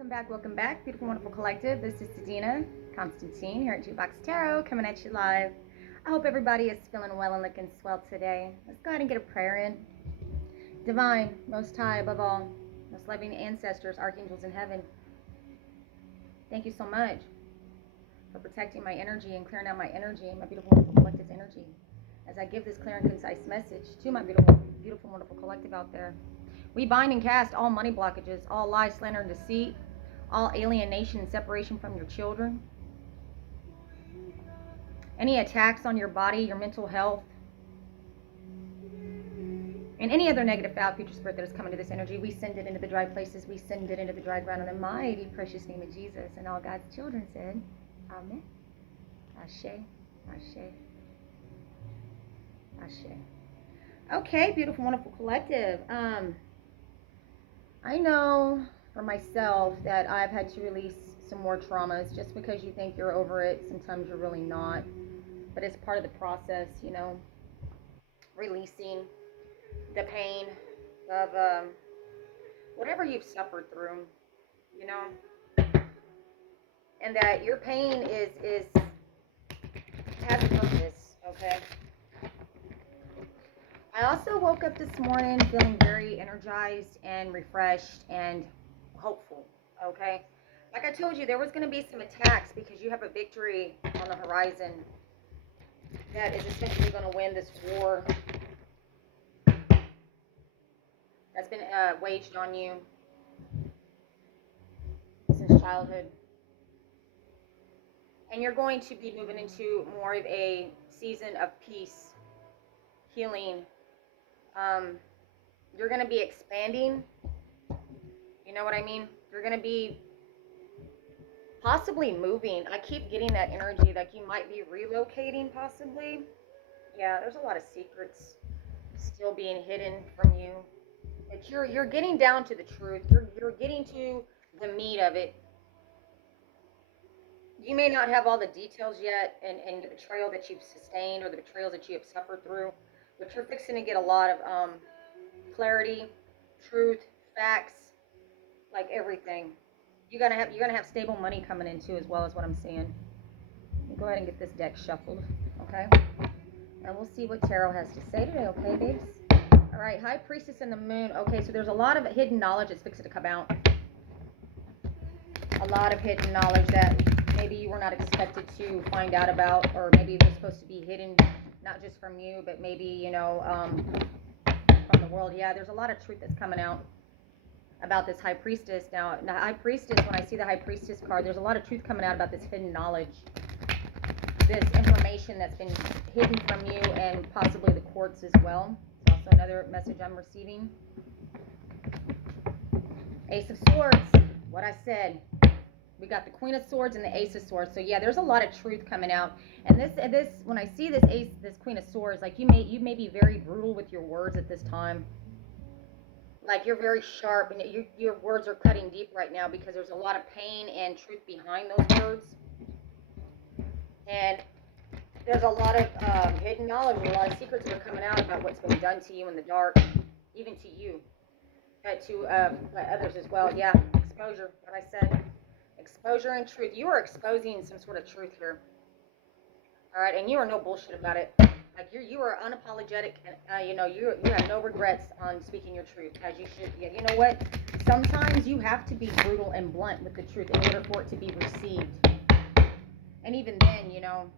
Welcome back, beautiful, wonderful collective. This is Sadina Constantine here at Jukebox Tarot, coming at you live. I hope everybody is feeling well and looking swell today. Let's go ahead and get a prayer in. Divine, Most High, above all, most loving ancestors, archangels in heaven, thank you so much for protecting my energy and clearing out my energy, my beautiful, wonderful collective energy, as I give this clear and concise message to my beautiful, wonderful collective out there. We bind and cast all money blockages, all lies, slander, and deceit, all alienation and separation from your children, any attacks on your body, your mental health, and any other negative, foul, future spirit that is coming to this energy. We send it into the dry places. We send it into the dry ground in the mighty, precious name of Jesus. And all God's children said, Amen. Ashe. Ashe. Ashe. Okay, beautiful, wonderful collective. I know for myself that I've had to release some more traumas. Just because you think you're over it, sometimes you're really not. But it's part of the process, you know, releasing the pain of whatever you've suffered through, you know, and that your pain has a purpose, okay? I also woke up this morning feeling very energized and refreshed and hopeful, okay? Like I told you, there was going to be some attacks because you have a victory on the horizon that is essentially going to win this war that's been waged on you since childhood. And you're going to be moving into more of a season of peace, healing. You're going to be expanding. You know what I mean? You're going to be possibly moving. I keep getting that energy like you might be relocating possibly. Yeah, there's a lot of secrets still being hidden from you. But you're getting down to the truth. You're getting to the meat of it. You may not have all the details yet and the betrayal that you've sustained or the betrayals that you have suffered through, but you're fixing to get a lot of clarity, truth, facts, like everything. You're gonna have stable money coming in too, as well as what I'm seeing. Go ahead and get this deck shuffled, okay? And we'll see what tarot has to say today, okay, babes? All right, High Priestess and the Moon. Okay, so there's a lot of hidden knowledge that's fixing to come out. A lot of hidden knowledge that maybe you were not expected to find out about, or maybe it was supposed to be hidden, not just from you, but maybe, you know, from the world. Yeah, there's a lot of truth that's coming out about this High Priestess. Now, the High Priestess, when I see the High Priestess card, there's a lot of truth coming out about this hidden knowledge, this information that's been hidden from you, and possibly the courts as well. It's also another message I'm receiving. Ace of Swords, what I said. We got the Queen of Swords and the Ace of Swords. So yeah, there's a lot of truth coming out. And this when I see this Queen of Swords, like you may be very brutal with your words at this time. Like you're very sharp, and your words are cutting deep right now because there's a lot of pain and truth behind those words. And there's a lot of hidden knowledge, a lot of secrets that are coming out about what's been done to you in the dark, even to you, but to others as well. Yeah, exposure, what I said. Exposure and truth. You are exposing some sort of truth here. All right, and you are no bullshit about it. Like you are unapologetic, and you know you have no regrets on speaking your truth, as you should. Yeah, you know what? Sometimes you have to be brutal and blunt with the truth in order for it to be received. And even then, you know,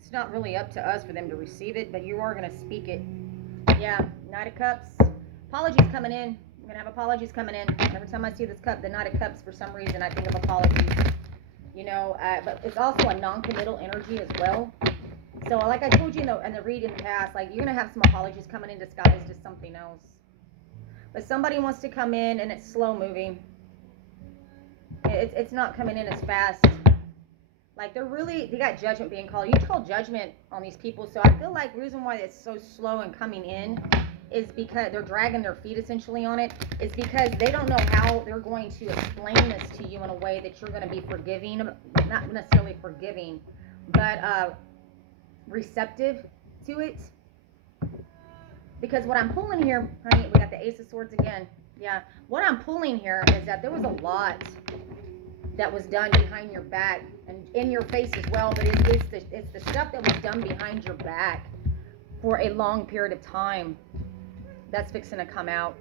it's not really up to us for them to receive it, but you are going to speak it. Yeah, Knight of Cups. Apologies coming in. I'm going to have apologies coming in. Every time I see this cup, the Knight of Cups, for some reason, I think of apologies. You know, but it's also a non-committal energy as well. So like I told you in the read in the past, like you're going to have some apologies coming in disguised as something else. But somebody wants to come in and it's slow moving. It's not coming in as fast. Like they got judgment being called. You call judgment on these people. So I feel like the reason why it's so slow and coming in is because they're dragging their feet essentially on it, is because they don't know how they're going to explain this to you in a way that you're going to be forgiving, not necessarily forgiving, but receptive to it. Because what I'm pulling here, honey, we got the Ace of Swords again. Yeah, what I'm pulling here is that there was a lot that was done behind your back and in your face as well, but it's the stuff that was done behind your back for a long period of time that's fixing to come out.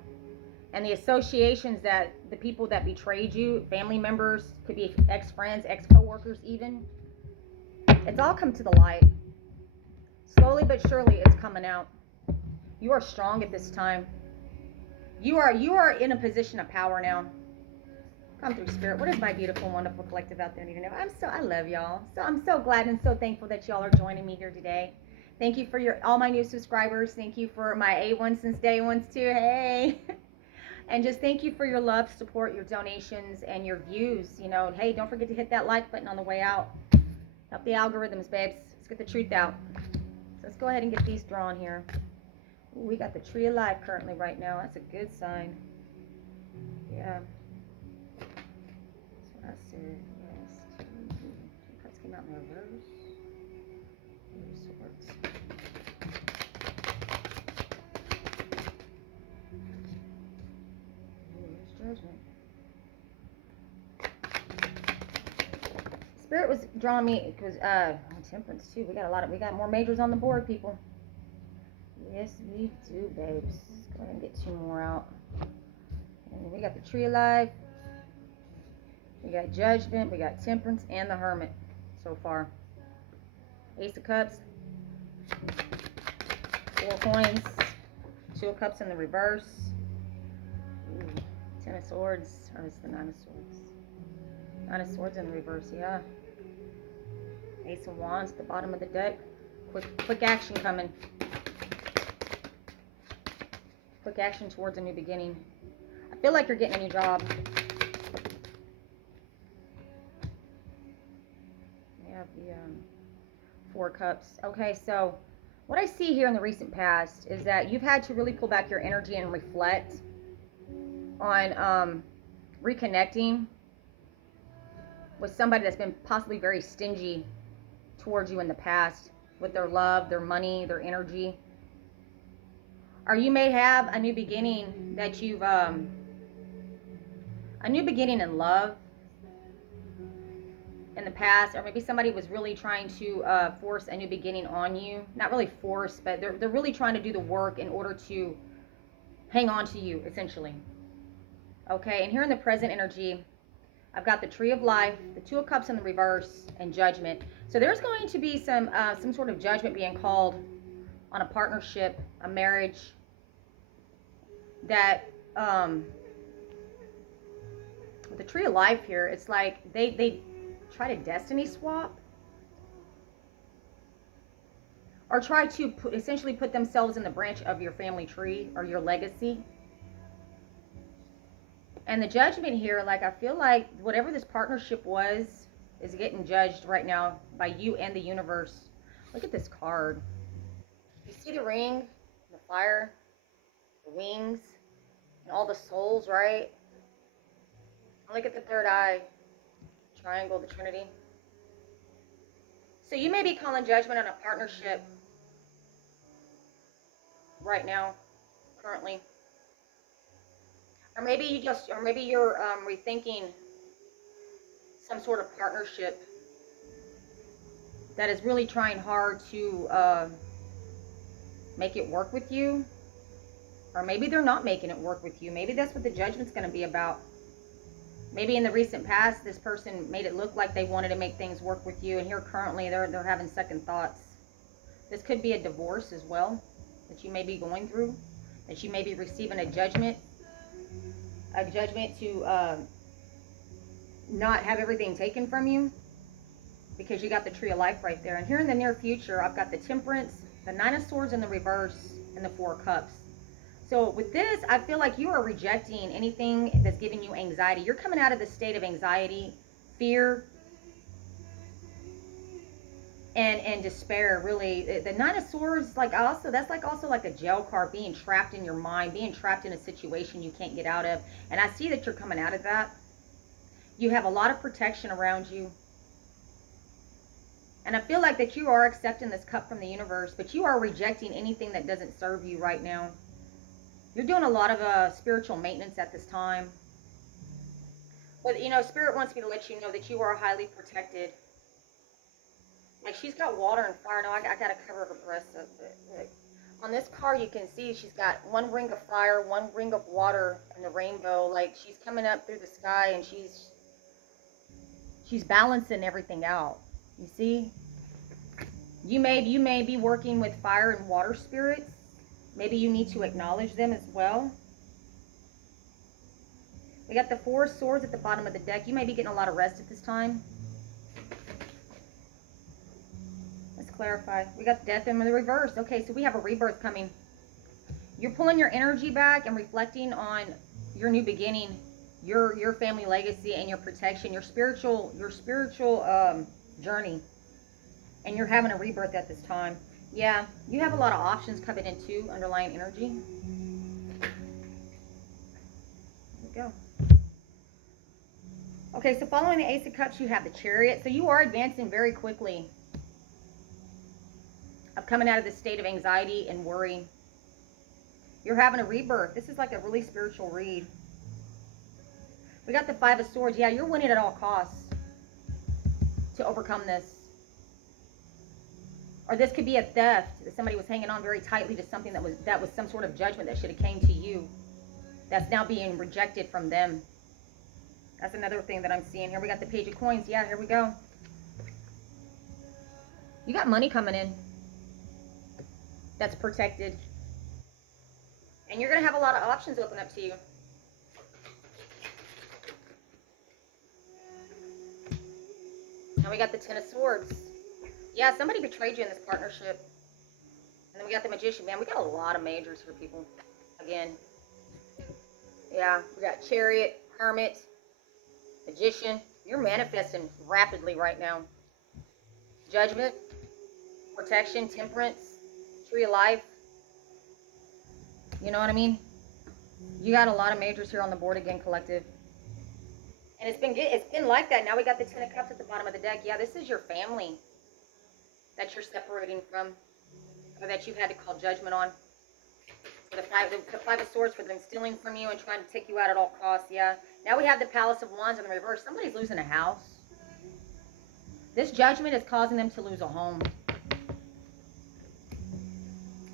And the associations that the people that betrayed you, family members, could be ex-friends, ex-co-workers even, it's all come to the light. Slowly but surely it's coming out. You are strong at this time. You are in a position of power now. Come through, Spirit. What does my beautiful, wonderful collective out there need to know? I love y'all. So I'm so glad and so thankful that y'all are joining me here today. Thank you for all my new subscribers. Thank you for my A1 since day ones too. Hey. And just thank you for your love, support, your donations, and your views. You know, hey, don't forget to hit that like button on the way out. Help the algorithms, babes. Let's get the truth out. So let's go ahead and get these drawn here. Ooh, we got the tree of life currently right now. That's a good sign. Yeah. That's what I said. Yes. Two cards came out in reverse. Swords. Judgment. Spirit was drawing me because temperance too. We got more majors on the board, people. Yes, we do, babes. Let's go ahead and get two more out. And we got the tree of life. We got judgment. We got temperance and the hermit so far. Ace of cups. 4 coins. 2 of cups in the reverse. Ooh. 10 of swords. Or it's the 9 of swords. 9 of swords in the reverse, yeah. Ace of wands at the bottom of the deck. Quick action coming. Quick action towards a new beginning. I feel like you're getting a new job. We have the 4 cups. Okay, so what I see here in the recent past is that you've had to really pull back your energy and reflect on reconnecting with somebody that's been possibly very stingy towards you in the past with their love, their money, their energy. Or you may have a new beginning that you've, a new beginning in love in the past, or maybe somebody was really trying to force a new beginning on you. Not really force, but they're really trying to do the work in order to hang on to you, essentially. Okay, and here in the present energy, I've got the tree of life, the 2 of cups in the reverse, and judgment. So there's going to be some sort of judgment being called on a partnership, a marriage, that with the tree of life here, it's like they try to destiny swap or try to essentially put themselves in the branch of your family tree or your legacy. And the judgment here, like, I feel like whatever this partnership was is getting judged right now by you and the universe. Look at this card. You see the ring, the fire, the wings, and all the souls, right? Look at the third eye, triangle, the Trinity. So you may be calling judgment on a partnership right now, currently. Or maybe you're rethinking some sort of partnership that is really trying hard to make it work with you. Or maybe they're not making it work with you. Maybe that's what the judgment's going to be about. Maybe in the recent past, this person made it look like they wanted to make things work with you, and here currently they're having second thoughts. This could be a divorce as well that you may be going through, that you may be receiving a judgment to not have everything taken from you, because you got the tree of life right there. And here in the near future, I've got the temperance, the 9 of swords in the reverse, and the 4 of cups. So with this, I feel like you are rejecting anything that's giving you anxiety. You're coming out of the state of anxiety, fear, and despair, really. The 9 of swords, that's also like a jail card, being trapped in your mind, being trapped in a situation you can't get out of. And I see that you're coming out of that. You have a lot of protection around you. And I feel like that you are accepting this cup from the universe, but you are rejecting anything that doesn't serve you right now. You're doing a lot of spiritual maintenance at this time. But, you know, Spirit wants me to let you know that you are highly protected. Like, she's got water and fire. No, I gotta cover her breasts up. Like, on this card, you can see she's got one ring of fire, one ring of water, and the rainbow. Like, she's coming up through the sky, and she's balancing everything out. You see? You may be working with fire and water spirits. Maybe you need to acknowledge them as well. We got the Four of Swords at the bottom of the deck. You may be getting a lot of rest at this time. Let's clarify. We got Death in the reverse. Okay, so we have a rebirth coming. You're pulling your energy back and reflecting on your new beginning, your family legacy and your protection, your spiritual journey. And you're having a rebirth at this time. Yeah, you have a lot of options coming in too, underlying energy. There we go. Okay, so following the Ace of Cups, you have the Chariot. So you are advancing very quickly of coming out of this state of anxiety and worry. You're having a rebirth. This is like a really spiritual read. We got the Five of Swords. Yeah, you're winning at all costs to overcome this. Or this could be a theft, that somebody was hanging on very tightly to something that was some sort of judgment that should have came to you. That's now being rejected from them. That's another thing that I'm seeing here. We got the Page of Coins. Yeah, here we go. You got money coming in that's protected. And you're going to have a lot of options open up to you. Now we got the Ten of Swords. Yeah, somebody betrayed you in this partnership. And then we got the Magician. Man, we got a lot of majors here, people. Again. Yeah, we got Chariot, Hermit, Magician. You're manifesting rapidly right now. Judgment, protection, temperance, Tree of Life. You know what I mean? You got a lot of majors here on the board again, collective. And it's been good. It's been like that. Now we got the Ten of Cups at the bottom of the deck. Yeah, this is your family that you're separating from, or that you've had to call judgment on. The Five of Swords for them stealing from you and trying to take you out at all costs. Yeah. Now we have the Palace of Wands in the reverse. Somebody's losing a house. This judgment is causing them to lose a home.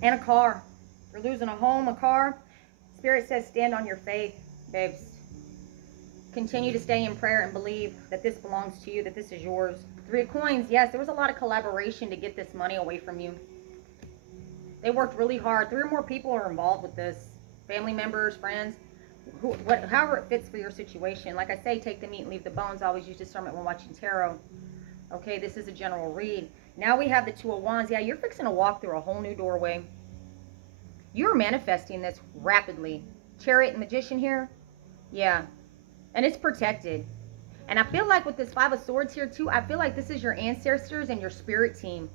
And a car. You're losing a home, a car. Spirit says stand on your faith, babes. Continue to stay in prayer and believe that this belongs to you, that this is yours. Three of Coins. Yes, there was a lot of collaboration to get this money away from you. They worked really hard. 3 or more people are involved with this. Family members, friends, however it fits for your situation. Like I say, take the meat and leave the bones. I always use discernment when watching tarot. Okay, this is a general read. Now we have the Two of Wands. Yeah, you're fixing to walk through a whole new doorway. You're manifesting this rapidly. Chariot and Magician here. Yeah. And it's protected. And I feel like with this Five of Swords here too, I feel like this is your ancestors and your spirit team.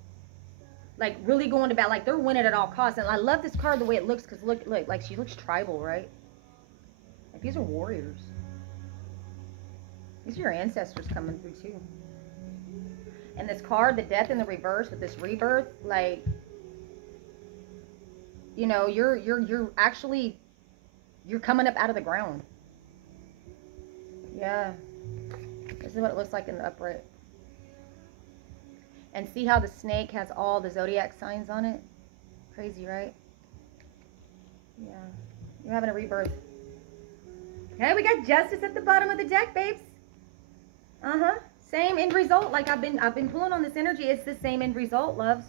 Like really going to bat. Like they're winning at all costs. And I love this card the way it looks. Because look, like she looks tribal, right? Like these are warriors. These are your ancestors coming through too. And this card, the Death in the reverse with this rebirth, like, you know, you're actually, you're coming up out of the ground. Yeah. This is what it looks like in the upright. And see how the snake has all the zodiac signs on it? Crazy, right? Yeah. You're having a rebirth. Okay, we got Justice at the bottom of the deck, babes. Uh-huh. Same end result. Like I've been pulling on this energy. It's the same end result, loves.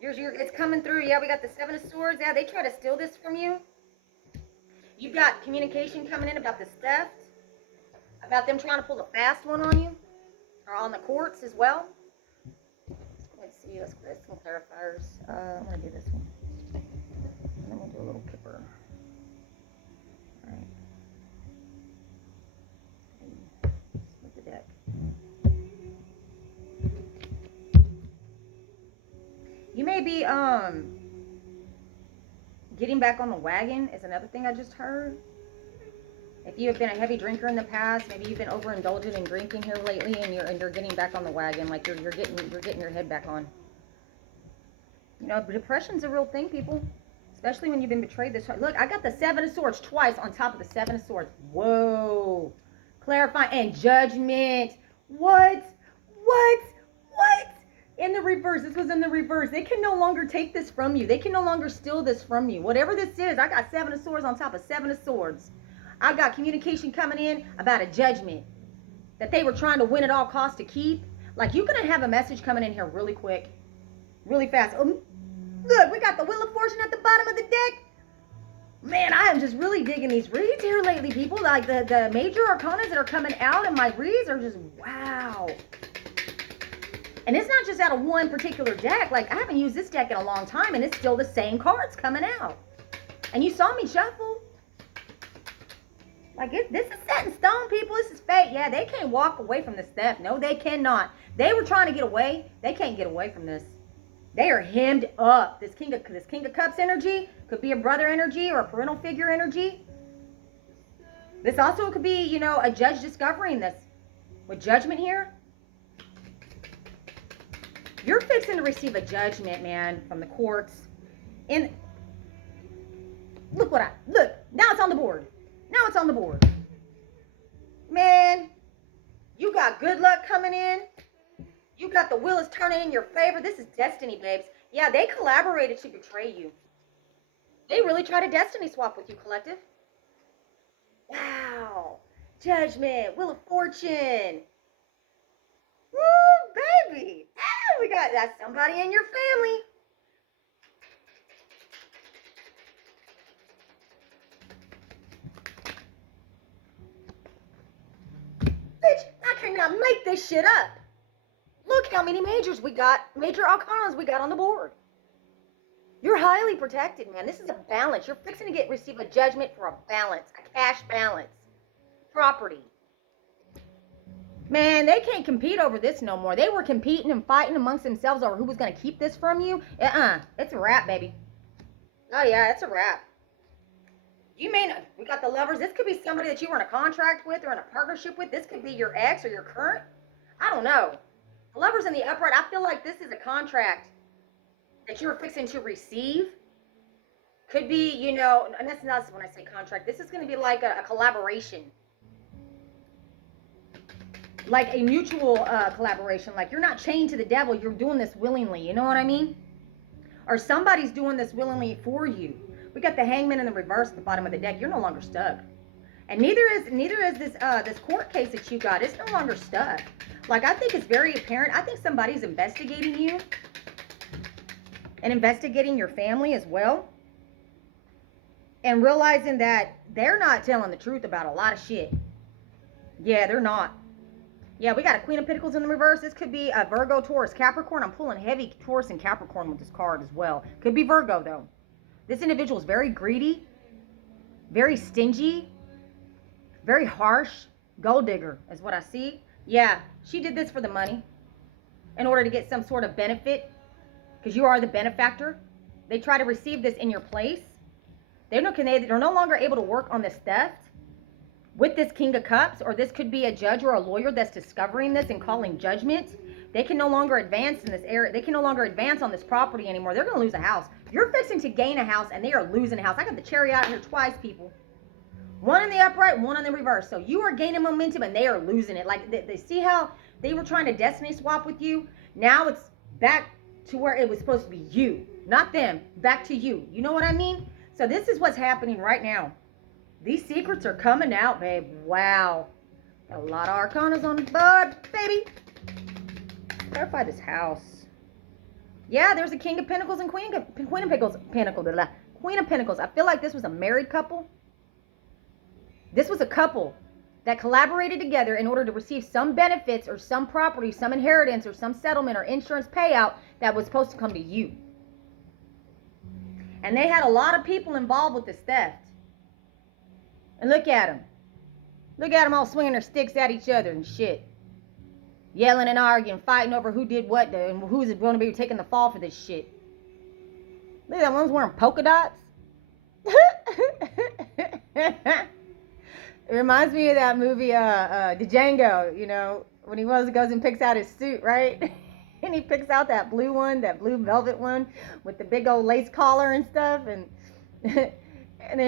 It's coming through. Yeah, we got the Seven of Swords. Yeah, they try to steal this from you. You've got communication coming in about this theft. About them trying to pull a fast one on you. Or on the courts as well. Let's see. Let's get some clarifiers. I'm going to do this one. And then we'll do a little kipper. Alright. Split the deck. You may be getting back on the wagon is another thing I just heard. If you have been a heavy drinker in the past, maybe you've been overindulgent in drinking here lately, and you're getting back on the wagon, like you're getting your head back on. You know, depression's a real thing, people, especially when you've been betrayed this way. Look, I got the Seven of Swords twice on top of the Seven of Swords. Whoa, Clarify and judgment. What? What? What? In the reverse. This was in the reverse. They can no longer take this from you. They can no longer steal this from you. Whatever this is, I got 7 of swords on top of 7 of swords. I got communication coming in about a judgment that they were trying to win at all costs to keep. Like, you're going to have a message coming in here really quick, really fast. Look, we got the Wheel of Fortune at the bottom of the deck. Man, I am just really digging these reads here lately, people. Like, the major arcanas that are coming out in my reads are just, wow. And it's not just out of one particular deck. Like, I haven't used this deck in a long time, and it's still the same cards coming out. And you saw me shuffle. Like, this is set in stone, people. This is fate. Yeah, they can't walk away from this theft. No, they cannot. They were trying to get away. They can't get away from this. They are hemmed up. This King of Cups energy could be a brother energy or a parental figure energy. This also could be, you know, a judge discovering this. With judgment here, you're fixing to receive a judgment, man, from the courts. And look, now it's on the board. Now it's on the board. Man, you got good luck coming in. You got the wheel is turning in your favor. This is destiny, babes. Yeah, they collaborated to betray you. They really tried to destiny swap with you, collective. Wow. Judgment. Wheel of Fortune. Woo, baby. Ah, we got that somebody in your family. Bitch, I cannot make this shit up. Look how many majors we got, major arcanas we got on the board. You're highly protected, man. This is a balance. You're fixing to receive a judgment for a balance, a cash balance, property. Man, they can't compete over this no more. They were competing and fighting amongst themselves over who was going to keep this from you. It's a wrap, baby. Oh, yeah, it's a wrap. You may not, we got the Lovers. This could be somebody that you were in a contract with or in a partnership with. This could be your ex or your current. I don't know. The Lovers in the upright, I feel like this is a contract that you're fixing to receive. Could be, you know, and that's not when I say contract. This is going to be like a collaboration. Like a mutual collaboration. Like, you're not chained to the devil. You're doing this willingly. You know what I mean? Or somebody's doing this willingly for you. We got the Hangman in the reverse at the bottom of the deck. You're no longer stuck. And neither is this court case that you got. It's no longer stuck. Like, I think it's very apparent. I think somebody's investigating you. And investigating your family as well. And realizing that they're not telling the truth about a lot of shit. Yeah, they're not. Yeah, we got a Queen of Pentacles in the reverse. This could be a Virgo, Taurus, Capricorn. I'm pulling heavy Taurus and Capricorn with this card as well. Could be Virgo, though. This individual is very greedy, very stingy, very harsh. Gold digger is what I see. Yeah, she did this for the money in order to get some sort of benefit because you are the benefactor. They try to receive this in your place. They're no longer able to work on this theft with this King of Cups, or this could be a judge or a lawyer that's discovering this and calling judgment. They can no longer advance in this area. They can no longer advance on this property anymore. They're going to lose a house. You're fixing to gain a house, and they are losing a house. I got the Chariot here twice, people. One in the upright, one in the reverse. So you are gaining momentum, and they are losing it. Like, they see how they were trying to destiny swap with you? Now it's back to where it was supposed to be you, not them. Back to you. You know what I mean? So this is what's happening right now. These secrets are coming out, babe. Wow. Got a lot of arcanas on the board, baby. Clarify this house. Yeah, there's a King of Pentacles and Queen of Pentacles. Queen of Pentacles. I feel like this was a married couple. This was a couple that collaborated together in order to receive some benefits or some property, some inheritance or some settlement or insurance payout that was supposed to come to you. And they had a lot of people involved with this theft. And look at them. Look at them all swinging their sticks at each other and shit. Yelling and arguing, fighting over who did what and who's going to be taking the fall for this shit. Look at that one's wearing polka dots. It reminds me of that movie, Django, you know, when he goes and picks out his suit, right? And he picks out that blue one, that blue velvet one with the big old lace collar and stuff. And And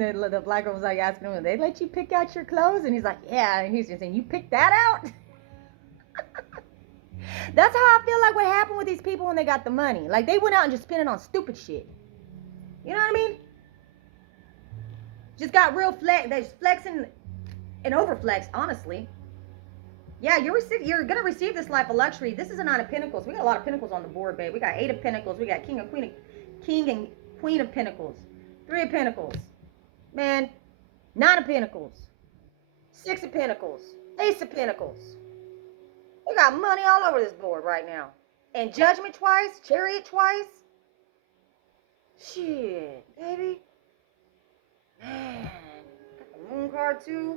then the black girl was like asking him, they let you pick out your clothes? And he's like, yeah. And he's just saying, you picked that out? That's how I feel like what happened with these people when they got the money. Like, they went out and just spent it on stupid shit. You know what I mean? Just got real they're flexing and overflex, honestly. Yeah, you're gonna receive this life of luxury. This is a 9 of Pentacles. We got a lot of Pentacles on the board, babe. We got 8 of Pentacles. We got King and Queen of Pentacles. 3 of Pentacles. Man, 9 of Pentacles. 6 of Pentacles. Ace of Pentacles. We got money all over this board right now. And Judgment twice. Chariot twice. Shit, baby. Man. Got the Moon card too.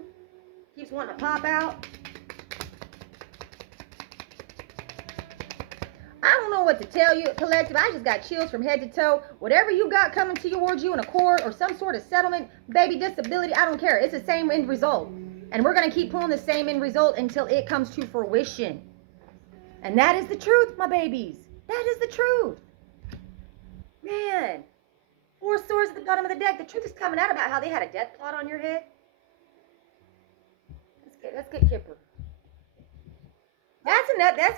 Keeps wanting to pop out. I don't know what to tell you, collective. I just got chills from head to toe. Whatever you got coming towards you in a court or some sort of settlement, baby, disability, I don't care. It's the same end result. And we're going to keep pulling the same end result until it comes to fruition. And that is the truth, my babies. That is the truth. Man. 4 swords at the bottom of the deck. The truth is coming out about how they had a death plot on your head. Let's get Kipper. That's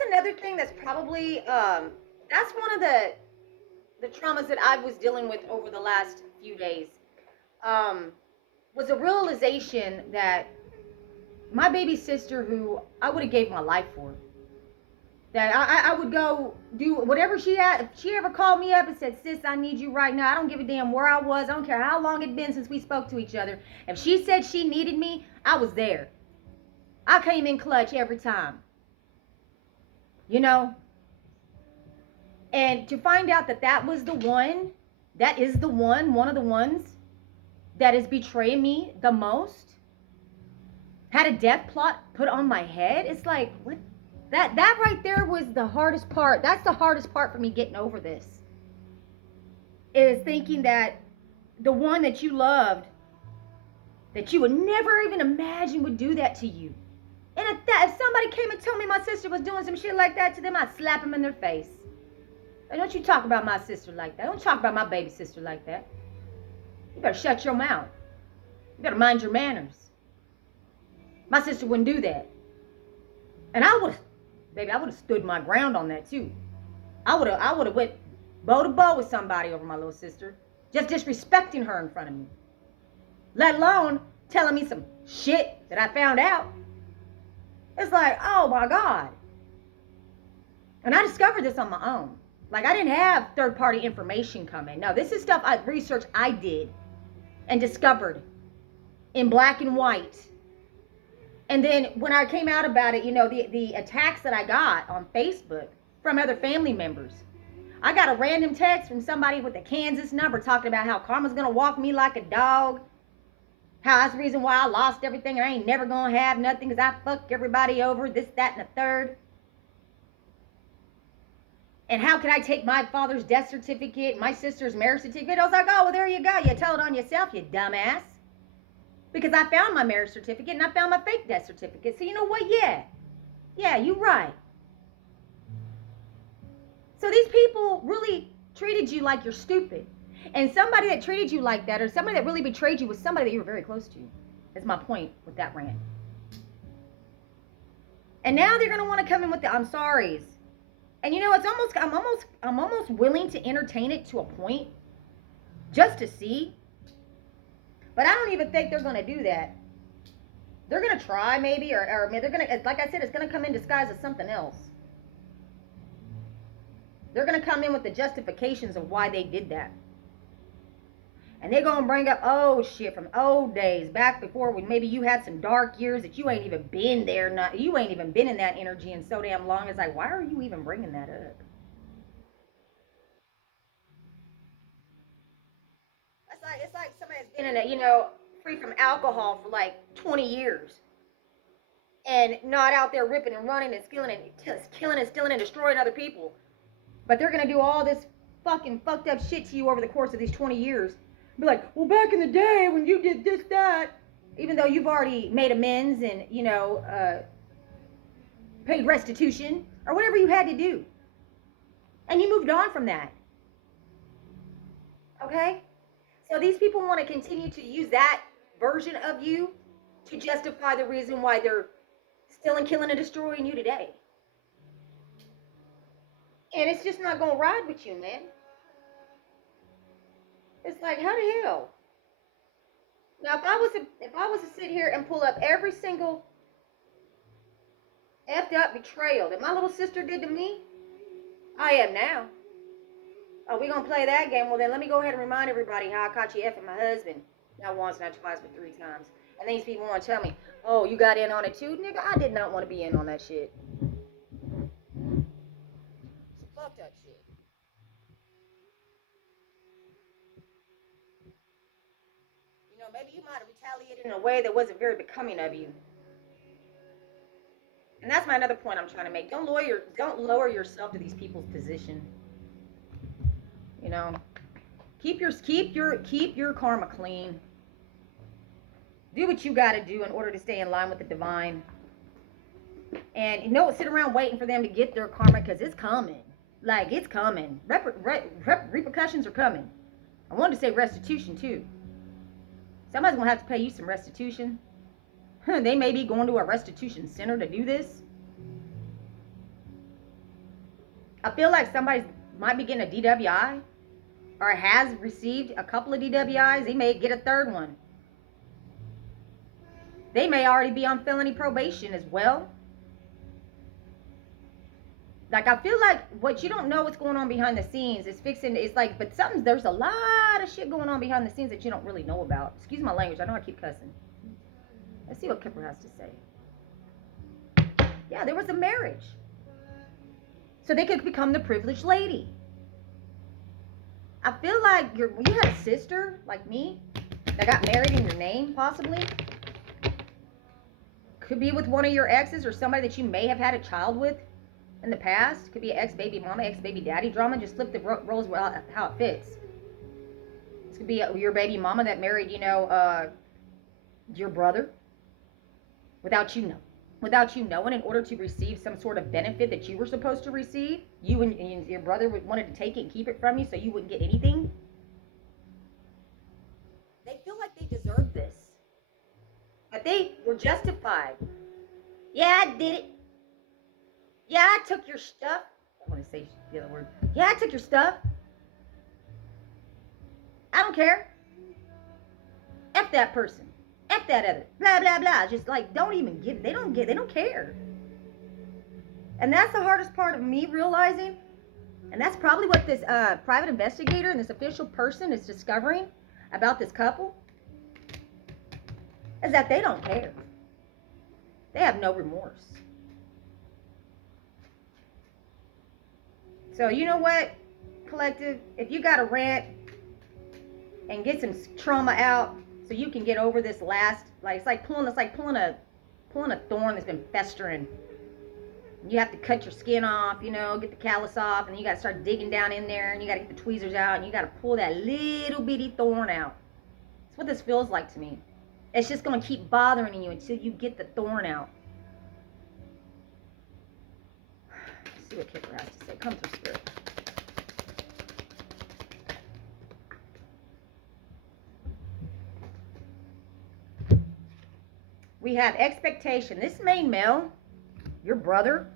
another thing that's probably that's one of the traumas that I was dealing with over the last few days. Was a realization that my baby sister, who I would have gave my life for, that I would go do whatever she had. If she ever called me up and said, sis, I need you right now, I don't give a damn where I was, I don't care how long it'd been since we spoke to each other. If she said she needed me, I was there. I came in clutch every time. You know? And to find out that that was the one, that is the one of the ones that is betraying me the most, had a death plot put on my head, it's like, what? That right there was the hardest part. That's the hardest part for me getting over this. Is thinking that the one that you loved, that you would never even imagine would do that to you. And if somebody came and told me my sister was doing some shit like that to them, I'd slap them in their face. Like, don't you talk about my sister like that. Don't talk about my baby sister like that. You better shut your mouth. You better mind your manners. My sister wouldn't do that. And I would have stood my ground on that too. I would have went bow to bow with somebody over my little sister. Just disrespecting her in front of me. Let alone telling me some shit that I found out. It's like, oh my God. And I discovered this on my own. Like, I didn't have third-party information coming. No, this is stuff research I did and discovered in black and white. And then when I came out about it, you know, the attacks that I got on Facebook from other family members. I got a random text from somebody with a Kansas number talking about how karma's going to walk me like a dog. How that's the reason why I lost everything and I ain't never going to have nothing because I fucked everybody over, this, that, and the third. And how could I take my father's death certificate, my sister's marriage certificate? I was like, oh, well, there you go. You tell it on yourself, you dumbass. Because I found my marriage certificate and I found my fake death certificate. So you know what? Yeah, you're right. So these people really treated you like you're stupid. And somebody that treated you like that, or somebody that really betrayed you, was somebody that you were very close to. That's my point with that rant. And now they're gonna want to come in with the I'm sorries. And you know, I'm almost willing to entertain it to a point, just to see. But I don't even think they're gonna do that. They're gonna try maybe, or they're gonna, like I said, it's gonna come in disguise as something else. They're gonna come in with the justifications of why they did that. And they're going to bring up old shit from old days, back before when maybe you had some dark years that you ain't even been there. You ain't even been in that energy in so damn long. It's like, why are you even bringing that up? It's like somebody that's been in it, you know, free from alcohol for like 20 years. And not out there ripping and running and killing and stealing and destroying other people. But they're going to do all this fucking fucked up shit to you over the course of these 20 years. Be like, well, back in the day when you did this, that, even though you've already made amends and, you know, paid restitution or whatever you had to do. And you moved on from that. Okay? So these people want to continue to use that version of you to justify the reason why they're stealing, killing, and destroying you today. And it's just not gonna ride with you, man. It's like, how the hell? Now, if I was to sit here and pull up every single effed up betrayal that my little sister did to me, I am now. Oh, we gonna play that game? Well, then let me go ahead and remind everybody how I caught you effing my husband. Not once, not twice, but 3 times. And these people want to tell me, oh, you got in on it too, nigga. I did not want to be in on that shit. So fuck that shit. You know, maybe you might have retaliated in a way that wasn't very becoming of you. And that's my another point I'm trying to make. Don't lower yourself to these people's position. You know, keep your karma clean. Do what you got to do in order to stay in line with the divine. And you know, sit around waiting for them to get their karma, because it's coming. Like, it's coming. Repercussions are coming. I wanted to say restitution too. Somebody's gonna have to pay you some restitution. They may be going to a restitution center to do this. I feel like somebody might be getting a DWI, or has received a couple of DWIs. They may get a third one. They may already be on felony probation as well. Like, I feel like what you don't know what's going on behind the scenes is fixing. It's like, but there's a lot of shit going on behind the scenes that you don't really know about. Excuse my language. I know I keep cussing. Let's see what Kipper has to say. Yeah, there was a marriage. So they could become the privileged lady. I feel like you had a sister like me that got married in your name, possibly. Could be with one of your exes or somebody that you may have had a child with in the past. Could be an ex-baby mama, ex-baby daddy drama. Just flip the roles how it fits. This could be your baby mama that married, your brother without you knowing, in order to receive some sort of benefit that you were supposed to receive. You and your brother wanted to take it and keep it from you so you wouldn't get anything. They feel like they deserve this. But they were justified. Yeah, I did it. Yeah, I took your stuff. I want to say the other word. Yeah, I took your stuff. I don't care. F that person. F that other. Blah, blah, blah. Just like, don't even give. They don't care. And that's the hardest part of me realizing. And that's probably what this private investigator and this official person is discovering about this couple. Is that they don't care. They have no remorse. So you know what, collective? If you got to rant and get some trauma out, so you can get over this last, it's like pulling a thorn that's been festering. You have to cut your skin off, get the callus off, and you got to start digging down in there, and you got to get the tweezers out, and you got to pull that little bitty thorn out. That's what this feels like to me. It's just going to keep bothering you until you get the thorn out. Let's see what Kipper has to say. Come through, Spirit. We have expectation. This main male, your brother,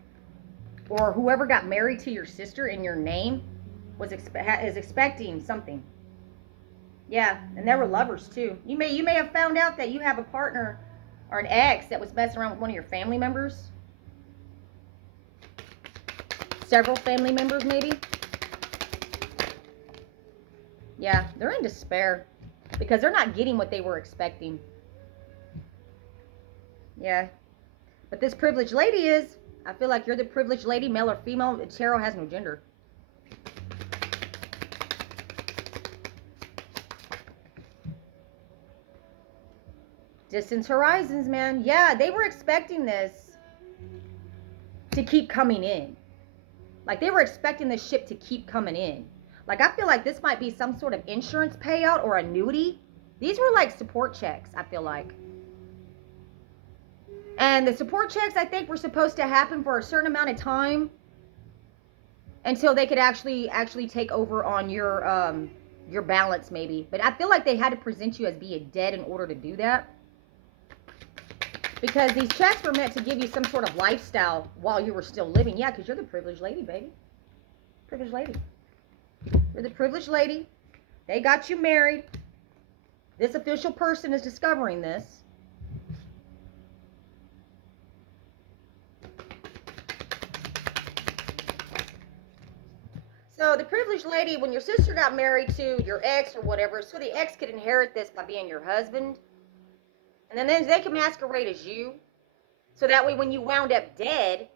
or whoever got married to your sister in your name, is expecting something. Yeah, and they were lovers too. You may have found out that you have a partner or an ex that was messing around with one of your family members. Several family members, maybe. Yeah, they're in despair because they're not getting what they were expecting. Yeah, but this privileged lady is. I feel like you're the privileged lady, male or female. Tarot has no gender. Distance horizons, man. Yeah, they were expecting this to keep coming in. Like, they were expecting this ship to keep coming in. Like, I feel like this might be some sort of insurance payout or annuity. These were like support checks, I feel like. And the support checks, I think, were supposed to happen for a certain amount of time until they could actually take over on your your balance maybe. But I feel like they had to present you as being dead in order to do that. Because these checks were meant to give you some sort of lifestyle while you were still living. Yeah, because you're the privileged lady, baby. Privileged lady. You're the privileged lady. They got you married. This official person is discovering this. So the privileged lady, when your sister got married to your ex or whatever, so the ex could inherit this by being your husband. And then they could masquerade as you. So that way when you wound up dead,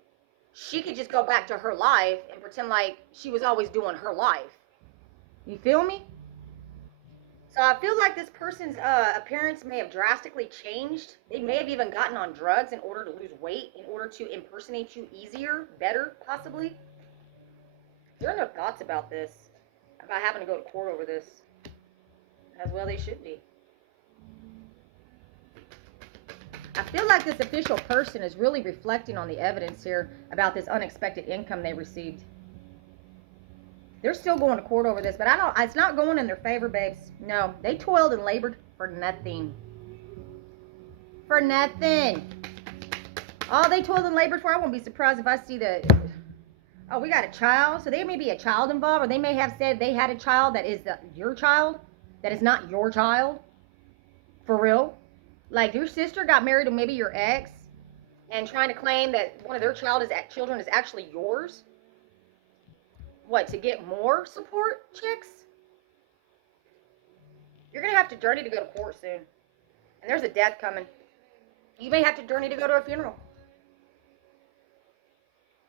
she could just go back to her life and pretend like she was always doing her life. You feel me? So I feel like this person's appearance may have drastically changed. They may have even gotten on drugs in order to lose weight, in order to impersonate you easier, better, possibly. They're in their thoughts about this, about having to go to court over this. As well they should be. I feel like this official person is really reflecting on the evidence here about this unexpected income they received. They're still going to court over this, but it's not going in their favor, babes. No, they toiled and labored for nothing. For nothing. All they toiled and labored for, I won't be surprised if I see oh, we got a child. So there may be a child involved, or they may have said they had a child that is your child, that is not your child. For real. Like your sister got married to maybe your ex and trying to claim that one of their children is actually yours. What, to get more support checks? You're going to have to journey to go to court soon. And there's a death coming. You may have to journey to go to a funeral.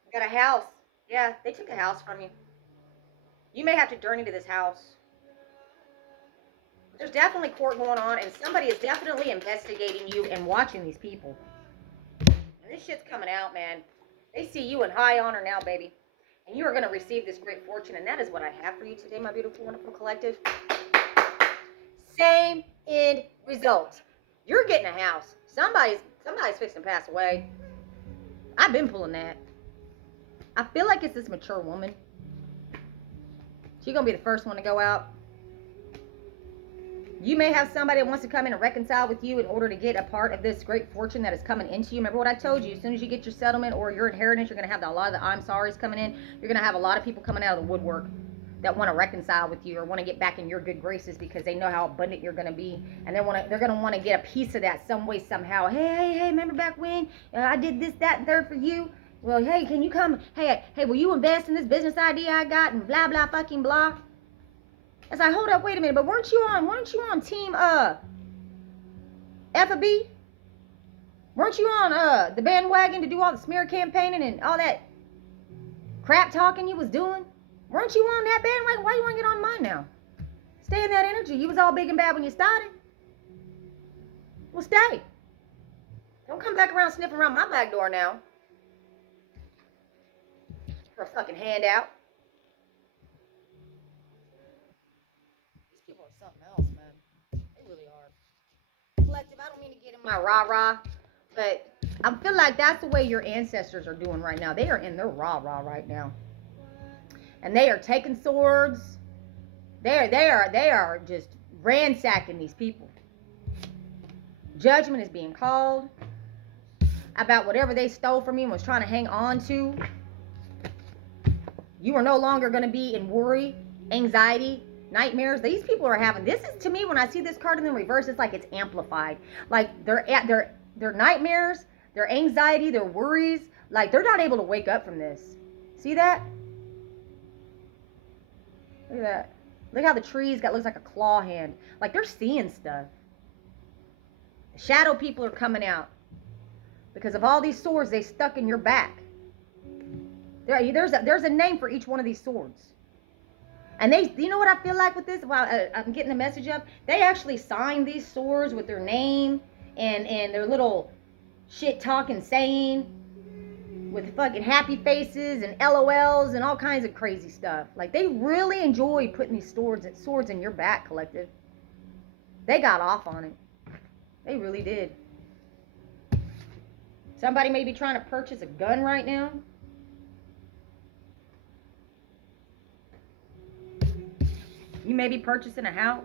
You got a house. Yeah, they took a house from you. You may have to journey to this house. There's definitely court going on, and somebody is definitely investigating you and watching these people. And this shit's coming out, man. They see you in high honor now, baby. And you are going to receive this great fortune, and that is what I have for you today, my beautiful, wonderful collective. Same end result. You're getting a house. Somebody's fixing to pass away. I've been pulling that. I feel like it's this mature woman. She's going to be the first one to go out. You may have somebody that wants to come in and reconcile with you in order to get a part of this great fortune that is coming into you. Remember what I told you. As soon as you get your settlement or your inheritance, you're going to have a lot of the I'm sorry's coming in. You're going to have a lot of people coming out of the woodwork that want to reconcile with you or want to get back in your good graces because they know how abundant you're going to be. And they're going to want to get a piece of that some way, somehow. Hey, remember back when I did this, that, and third for you? Well, hey, can you come? Hey, will you invest in this business idea I got and blah, blah, fucking blah? It's like, hold up, wait a minute, but weren't you on team F&B? Weren't you on the bandwagon to do all the smear campaigning and all that crap talking you was doing? Weren't you on that bandwagon? Why you want to get on mine now? Stay in that energy. You was all big and bad when you started. Well, stay. Don't come back around sniffing around my back door now for a fucking handout. Something else, man. They really are. Collective, I don't mean to get in my rah-rah, but I feel like that's the way your ancestors are doing right now. They are in their rah-rah right now. And they are taking swords. They are just ransacking these people. Judgment is being called about whatever they stole from you and was trying to hang on to. You are no longer going to be in worry, anxiety, nightmares. These people are having, this is, to me, when I see this card in the reverse, it's like it's amplified. Like their nightmares, their anxiety, their worries, like they're not able to wake up from this. See that? Look at that. Look how the trees looks like a claw hand. Like they're seeing stuff. Shadow people are coming out because of all these swords they stuck in your back. There's a name for each one of these swords. And you know what I feel like with this? While I'm getting the message up, they actually signed these swords with their name and their little shit talking saying with fucking happy faces and LOLs and all kinds of crazy stuff. Like they really enjoyed putting these swords in your back, collective. They got off on it. They really did. Somebody may be trying to purchase a gun right now. You may be purchasing a house.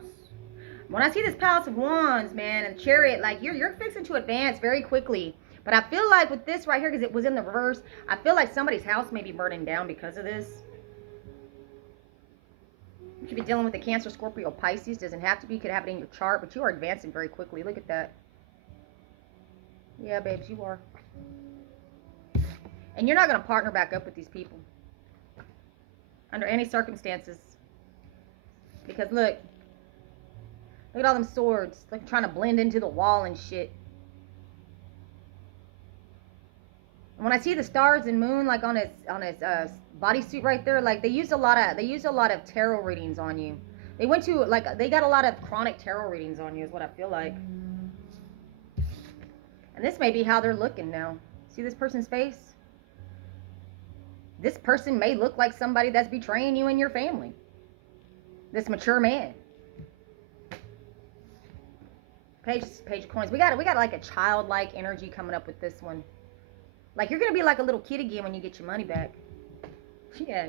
When I see this Palace of Wands, man, and Chariot, like you're fixing to advance very quickly. But I feel like with this right here, because it was in the reverse, I feel like somebody's house may be burning down because of this. You could be dealing with a Cancer, Scorpio, Pisces. Doesn't have to be. You could have it in your chart, but you are advancing very quickly. Look at that. Yeah, babes, you are. And you're not going to partner back up with these people under any circumstances. Because look at all them swords, like trying to blend into the wall and shit. And when I see the stars and moon like on his bodysuit right there, like they used a lot of tarot readings on you. They went to they got a lot of chronic tarot readings on you is what I feel like. And this may be how they're looking now. See this person's face? This person may look like somebody that's betraying you and your family. This mature man. Page of coins. We got like a childlike energy coming up with this one. Like you're gonna be like a little kid again when you get your money back. Yeah,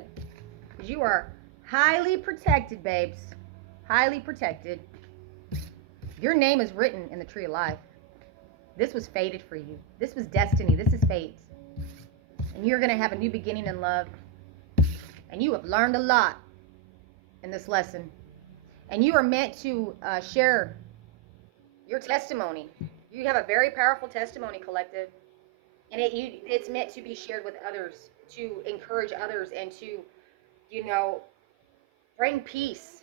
because you are highly protected, babes. Highly protected. Your name is written in the tree of life. This was fated for you. This was destiny. This is fate. And you're gonna have a new beginning in love. And you have learned a lot in this lesson. And you are meant to share your testimony. You have a very powerful testimony, collective. And it's meant to be shared with others, to encourage others, and to, bring peace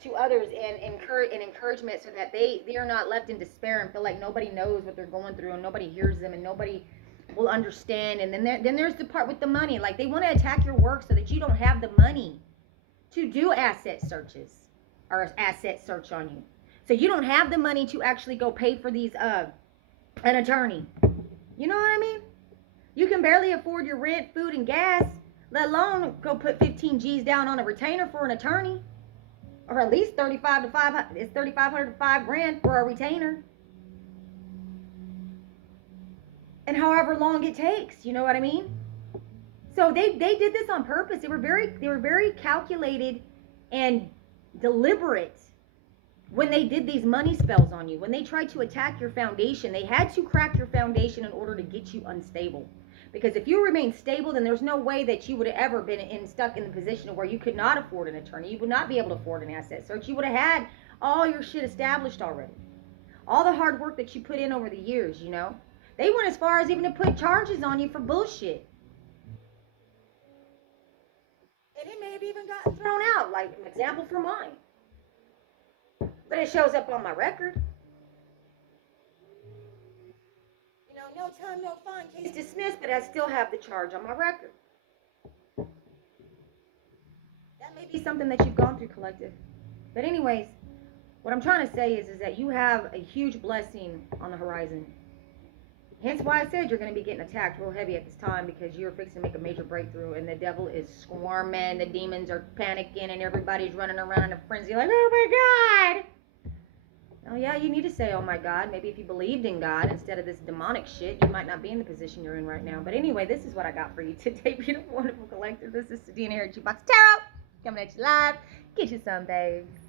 to others and encouragement so that they are not left in despair and feel like nobody knows what they're going through and nobody hears them and nobody will understand. And then there's the part with the money. Like they want to attack your work so that you don't have the money to do asset searches or asset search on you. So you don't have the money to actually go pay for these an attorney. You know what I mean? You can barely afford your rent, food, and gas, let alone go put 15 G's down on a retainer for an attorney. Or at least $3,500 to $5 grand for a retainer. And however long it takes, you know what I mean? So they did this on purpose. They were very calculated and deliberate when they did these money spells on you. When they tried to attack your foundation, they had to crack your foundation in order to get you unstable. Because if you remain stable, then there's no way that you would have ever been stuck in the position where you could not afford an attorney. You would not be able to afford an asset search. You would have had all your shit established already. All the hard work that you put in over the years, They went as far as even to put charges on you for bullshit. And it may have even gotten thrown out, like an example for mine. But it shows up on my record. No time, no fine, case dismissed, but I still have the charge on my record. That may be something that you've gone through, collective. But anyways, what I'm trying to say is that you have a huge blessing on the horizon. Hence why I said you're going to be getting attacked real heavy at this time, because you're fixing to make a major breakthrough and the devil is swarming, the demons are panicking, and everybody's running around in a frenzy like, oh my God! Oh yeah, you need to say, oh my God. Maybe if you believed in God instead of this demonic shit, you might not be in the position you're in right now. But anyway, this is what I got for you today, beautiful, wonderful collective. This is Sadina here at Box Tarot, coming at you live. Get you some, babes.